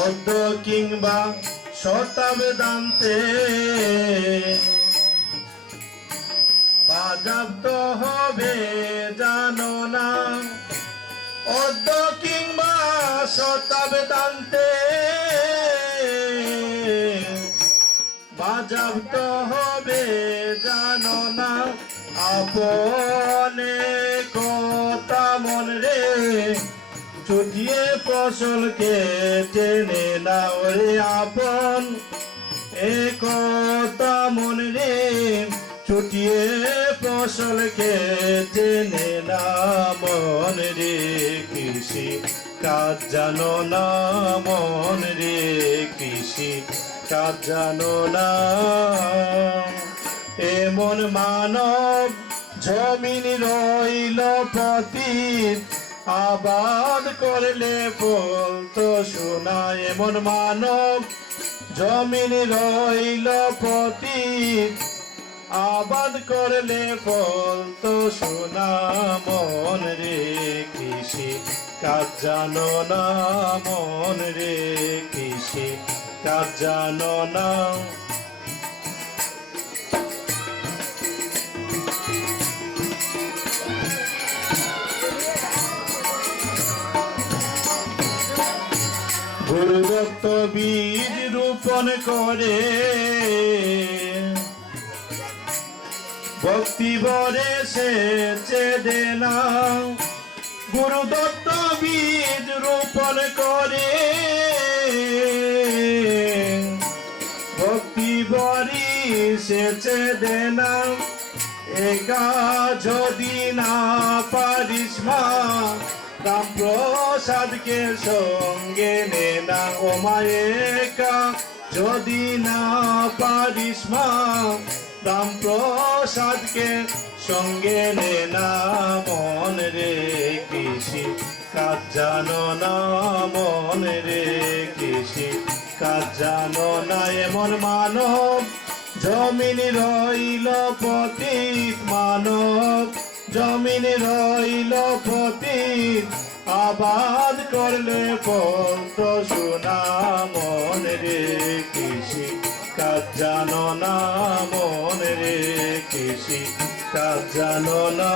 অর্ধ কিংবা শতাব্দান্তে বাজেয়াপ্ত হবে জানো না। অর্ধ কিংবা শতাব্দান্তে বাজেয়াপ্ত হবে জানো না। আপনে কথা মন রে ছুটিয়ে ফসলকে টেনে নাও রে আপন এ কথা মন রে ছুটিয়ে ফসলকে টেনে না মন রে। কৃষি কাজ জানো না মন রে কৃষি কাজ জানো না। এমন মানব জমিন রইল পতিত আবাদ করলে বলতো শোনা। এমন মানব জমিন রইল পতিত আবাদ করলে বলতো শোনা মন রে কৃষি কাজ জানো না মন রে কৃষি কাজ জানো না। গুরুদত্ত বীজ রোপণ করে ভক্তি ভরে সেচে দে না। গুরুদত্ত বীজ রোপণ করে ভক্তি ভরি সেচে দে না। একা যদি না পারিস মা রাম প্রসাদকে সঙ্গে নে না। ও মায়েকা যদি না পারিস মা রাম প্রসাদকে সঙ্গে নে না মন রে কৃষি কাজ জানো না মন রে কৃষি কাজ জানো না। এমন মানব জমিন রইল পতিত মানব জমিন রইল পতিত আবাদ করলে বলতো শোনা মন রে কৃষি কাজ জানো না মন রে কৃষি কাজ জানো না।